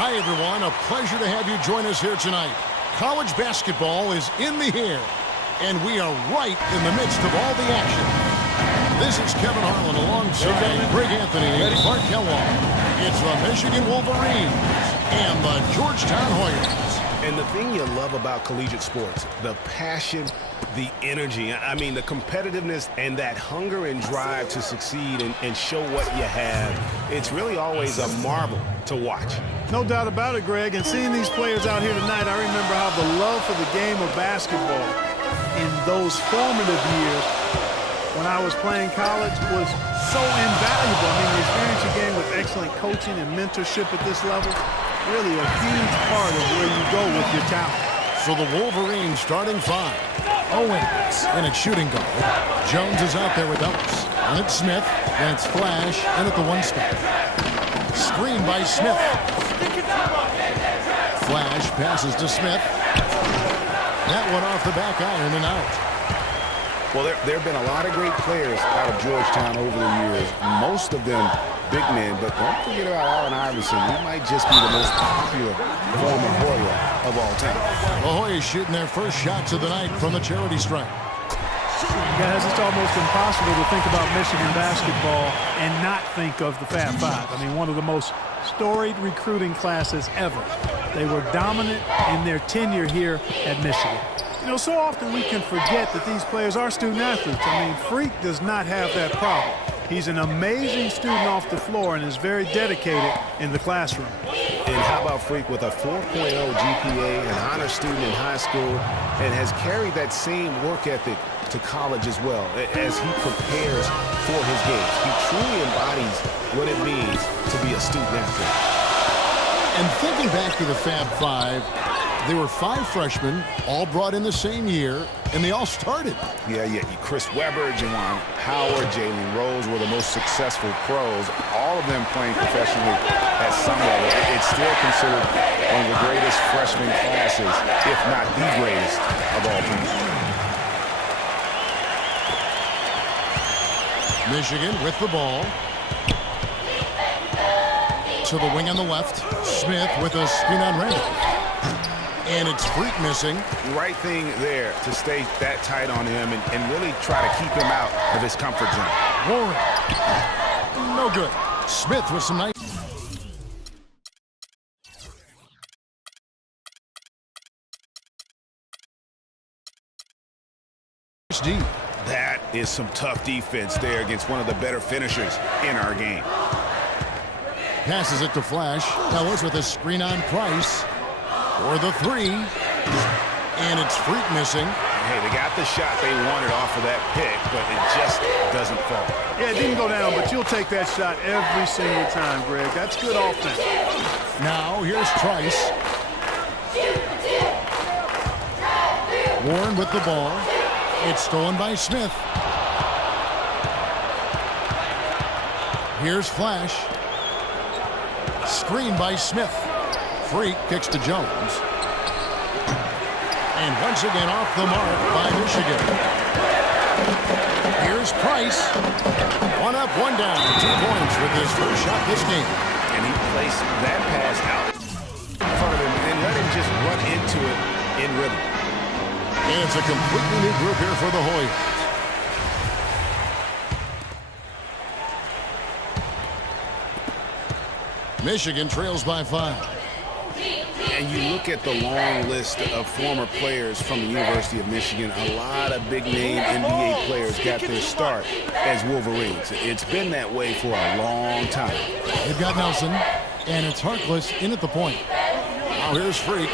Hi, everyone. A pleasure to have you join us here tonight. College basketball is in the air, and we are right in the midst of all the action. This is Kevin Harlan alongside Greg Anthony and Clark Kellogg. It's the Michigan Wolverines and the Georgetown Hoyas. And the thing you love about collegiate sports, the passion, the energy, I mean, the competitiveness and that hunger and drive to succeed and show what you have, it's really always a marvel to watch. No doubt about it, Greg. And seeing these players out here tonight, I remember how the love for the game of basketball in those formative years when I was playing college was so invaluable. I mean, the experience you gain with excellent coaching and mentorship at this level, really a huge part of where you go with your talent. So the Wolverines starting five. Owens in at shooting guard. Jones is out there with Ellis. And it's Smith. Then it's Flash in at the one spot. Screen by Smith. Flash passes to Smith. That one off the back iron and out. Well, there have been a lot of great players out of Georgetown over the years. Most of them big men, but don't forget about Allen Iverson. He might just be the most popular former Hoya of all time. The Hoyas shooting their first shots of the night from the charity stripe. Guys, it's almost impossible to think about Michigan basketball and not think of the Fab Five. I mean, one of the most storied recruiting classes ever. They were dominant in their tenure here at Michigan. You know, so often we can forget that these players are student athletes. I mean, Freak does not have that problem. He's an amazing student off the floor and is very dedicated in the classroom. And how about Freak with a 4.0 GPA, an honor student in high school, and has carried that same work ethic to college as well as he prepares for his games. He truly embodies what it means to be a student athlete. And thinking back to the Fab Five, they were 5 freshmen, all brought in the same year, and they all started. Yeah. Chris Webber, Juwan Howard, Jalen Rose were the most successful pros, all of them playing professionally at some level. It's still considered one of the greatest freshman classes, if not the greatest of all time. Michigan with the ball. To the wing on the left. Smith with a screen on Randall. And it's Freak missing. Right thing there to stay that tight on him and really try to keep him out of his comfort zone. Warren. No good. Smith with some nice. Deep. That is some tough defense there against one of the better finishers in our game. Passes it to Flash. Ellis with a screen on Price. For the 3. And it's Freak missing. Hey, they got the shot they wanted off of that pick, but it just doesn't fall. Yeah, it didn't go down, but you'll take that shot every single time, Greg. That's good offense. Now, here's Price. Warren with the ball. It's stolen by Smith. Here's Flash. Screen by Smith. Freak kicks to Jones. And once again off the mark by Michigan. Here's Price. 1 up, 1 down. 2 points with his first shot this game. And he placed that pass out in front of him and let him just run into it in rhythm. And it's a completely new group here for the Hoyas. Michigan trails by 5. And you look at the long list of former players from the University of Michigan, a lot of big-name NBA players got their start as Wolverines. It's been that way for a long time. They've got Nelson, and it's Harkless in at the point. Now here's Freak.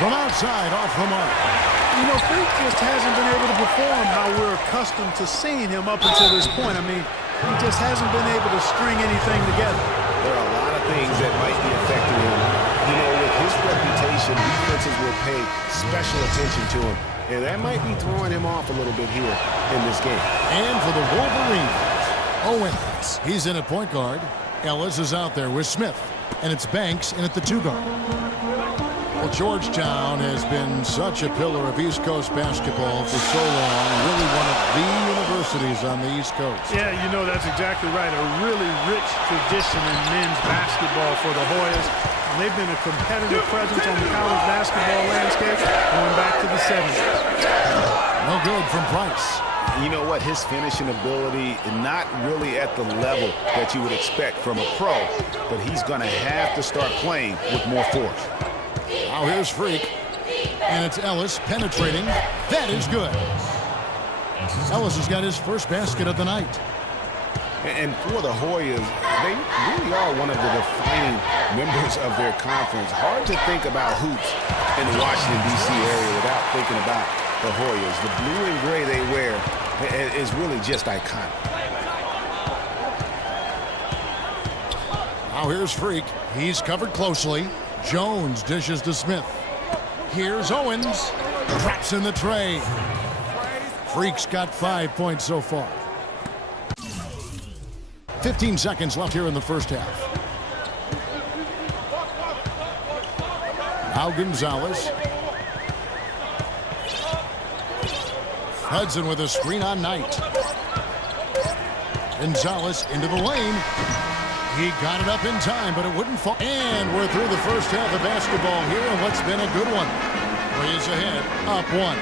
From outside, off the mark. You know, Freak just hasn't been able to perform how we're accustomed to seeing him up until this point. I mean, he just hasn't been able to string anything together. There are a lot of things that might be affecting him. You know, with his reputation, defenses will pay special attention to him. And that might be throwing him off a little bit here in this game. And for the Wolverines, Owens. He's in at point guard. Ellis is out there with Smith. And it's Banks in at the 2 guard. Well, Georgetown has been such a pillar of East Coast basketball for so long. Really one of the universities on the East Coast. Yeah, you know, that's exactly right. A really rich tradition in men's basketball for the Hoyas. And they've been a competitive presence on the college basketball landscape going back to the 70s. No good from Price. You know what? His finishing ability is not really at the level that you would expect from a pro, but he's going to have to start playing with more force. Now here's Freak, and it's Ellis penetrating. That is good. Ellis has got his first basket of the night. And for the Hoyas, they really are one of the defining members of their conference. Hard to think about hoops in the Washington, D.C. area without thinking about the Hoyas. The blue and gray they wear is really just iconic. Now here's Freak. He's covered closely. Jones dishes to Smith. Here's Owens. Drops in the tray. Freak's got 5 points so far. 15 seconds left here in the first half. Now Gonzalez. Hudson with a screen on Knight. Gonzalez into the lane. He got it up in time, but it wouldn't fall. And we're through the first half of basketball here, and what's been a good one. Rays ahead, up one.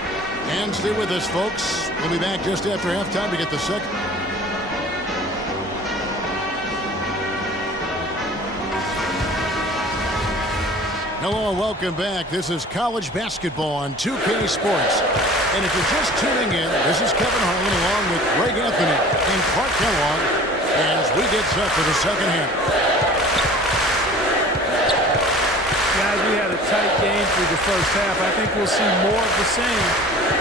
And stay with us, folks. We'll be back just after halftime to get the second. Hello and welcome back. This is college basketball on 2K Sports. And if you're just tuning in, this is Kevin Harlan along with Greg Anthony and Clark Kellogg as we get set for the second half. Guys, we had a tight game through the first half. I think we'll see more of the same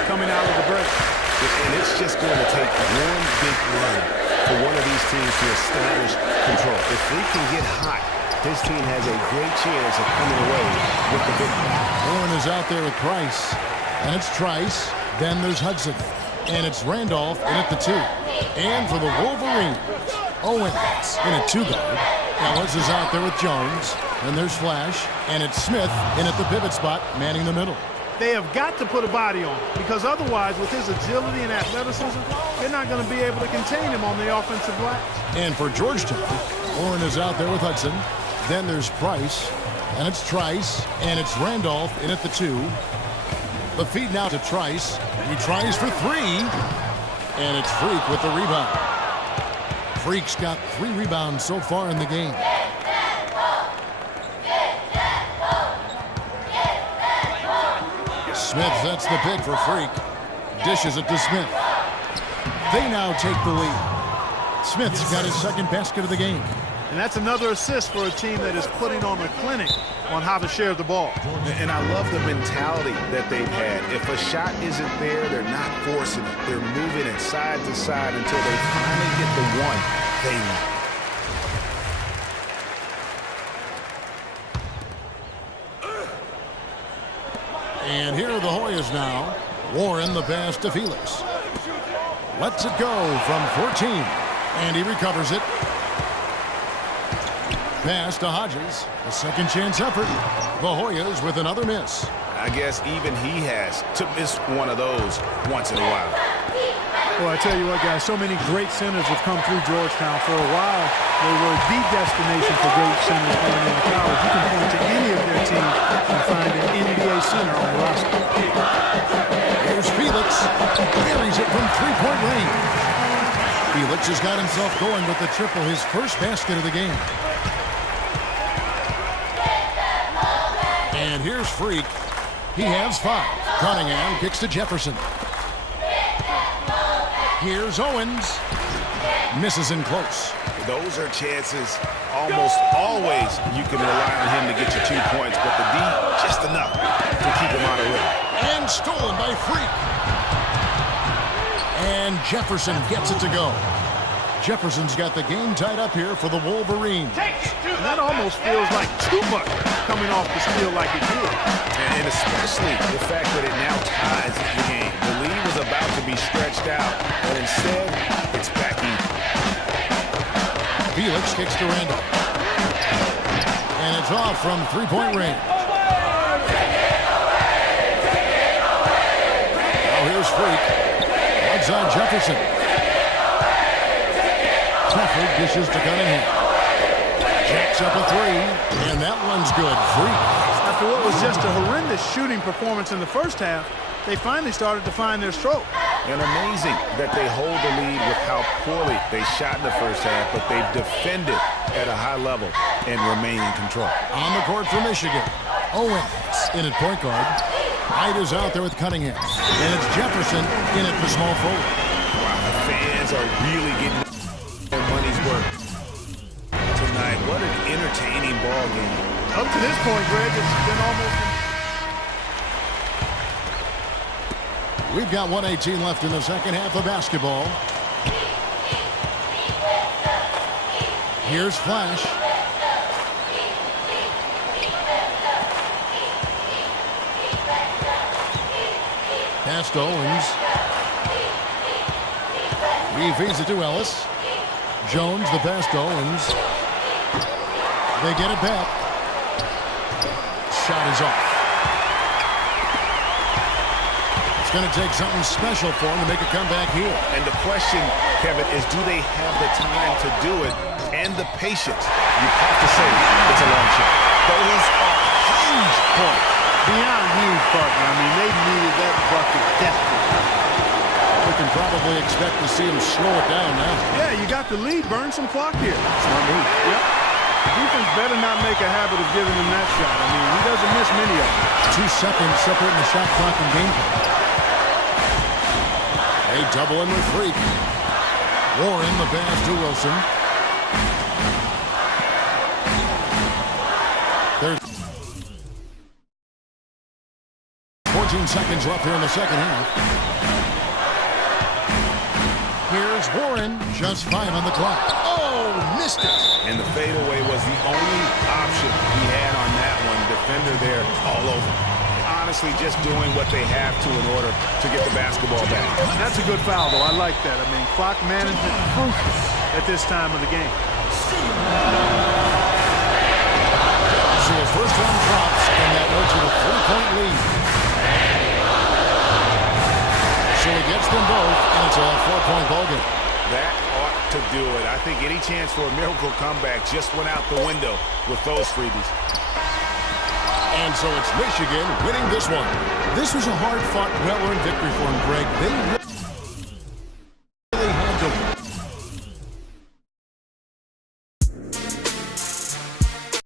coming out of the break. And it's just going to take one big run for one of these teams to establish control. If they can get hot, this team has a great chance of coming away with the big one. Warren is out there with Price. And it's Trice. Then there's Hudson. And it's Randolph in at the 2. And for the Wolverines, Owens in at 2-guard. Ellis is out there with Jones. And there's Flash. And it's Smith in at the pivot spot, manning the middle. They have got to put a body on him, because otherwise, with his agility and athleticism, they're not going to be able to contain him on the offensive glass. And for Georgetown, Warren is out there with Hudson. Then there's Price, and it's Trice, and it's Randolph in at the 2. The feed now to Trice. He tries for 3, and it's Freak with the rebound. Freak's got 3 rebounds so far in the game. Smith sets the pick for Freak. Dishes it to Smith. They now take the lead. Smith's got his second basket of the game. And that's another assist for a team that is putting on a clinic on how to share the ball. And I love the mentality that they've had. If a shot isn't there, they're not forcing it. They're moving it side to side until they finally get the one they want. And here are the Hoyas now. Warren the pass to Felix. Lets it go from 14. And he recovers it. Pass to Hodges. A second chance effort. The Hoyas with another miss. I guess even he has to miss one of those once in a while. Well, I tell you what, guys, so many great centers have come through Georgetown. For a while, they were the destination for great centers coming into college. You can point to any of their teams and find an NBA center on the roster. Here's Felix. Carries it from three-point range. Felix has got himself going with the triple, his first basket of the game. And here's Freak. He has 5. Cunningham kicks to Jefferson. Here's Owens. Misses in close. Those are chances almost always you can rely on him to get you 2 points, but the D just enough to keep him out of rhythm. And stolen by Freak. And Jefferson gets it to go. Jefferson's got the game tied up here for the Wolverines. And that almost feels like too much coming off the steal like it did. And especially the fact that it now ties the game. The lead was about to be stretched out, but instead, it's back in. Felix kicks to Randall. And it's off from three-point range. his freak. Outside Jefferson. Tucker dishes to Cunningham. Jacks up a three, and that one's good. Freak. After what was just a horrendous shooting performance in the first half, they finally started to find their stroke. And amazing that they hold the lead with how poorly they shot in the first half, but they've defended at a high level and remain in control. On the court for Michigan. Owens in at point guard. Hyde is out there with Cunningham. And it's Jefferson in at the small forward. Wow, the fans are really getting their money's worth tonight. What an entertaining ball game. Up to this point, Greg, it's been almost... We've got 1:18 left in the second half of basketball. Here's Flash. Pass to Owens. He feeds it to Ellis. Jones, the pass to Owens. They get it back. Shot is off. It's going to take something special for him to make a comeback here. And the question, Kevin, is do they have the time to do it and the patience? You have to say it's a long shot. Those are huge points. Beyond huge, partner. I mean, they needed that bucket desperately. We can probably expect to see him slow it down now. Yeah, you got the lead. Burn some clock here. Smart move. Yep. The defense better not make a habit of giving him that shot. I mean, he doesn't miss many of them. 2 seconds separating the shot clock and game clock. They double in with Freak. Warren, the pass to Wilson. There's 14 seconds left here in the second half. Here's Warren, just 5 on the clock. Oh, missed it. And the fadeaway was the only option he had on that one. Defender there all over. Honestly, just doing what they have to in order to get the basketball back. That's a good foul, though. I like that. I mean, clock management crucial at this time of the game. So the first one drops, and that makes it a 3-point lead. So he gets them both, and it's a 4-point ball game. That ought to do it. I think any chance for a miracle comeback just went out the window with those freebies. And so it's Michigan winning this one. This was a hard-fought, well-earned victory for them, Greg. They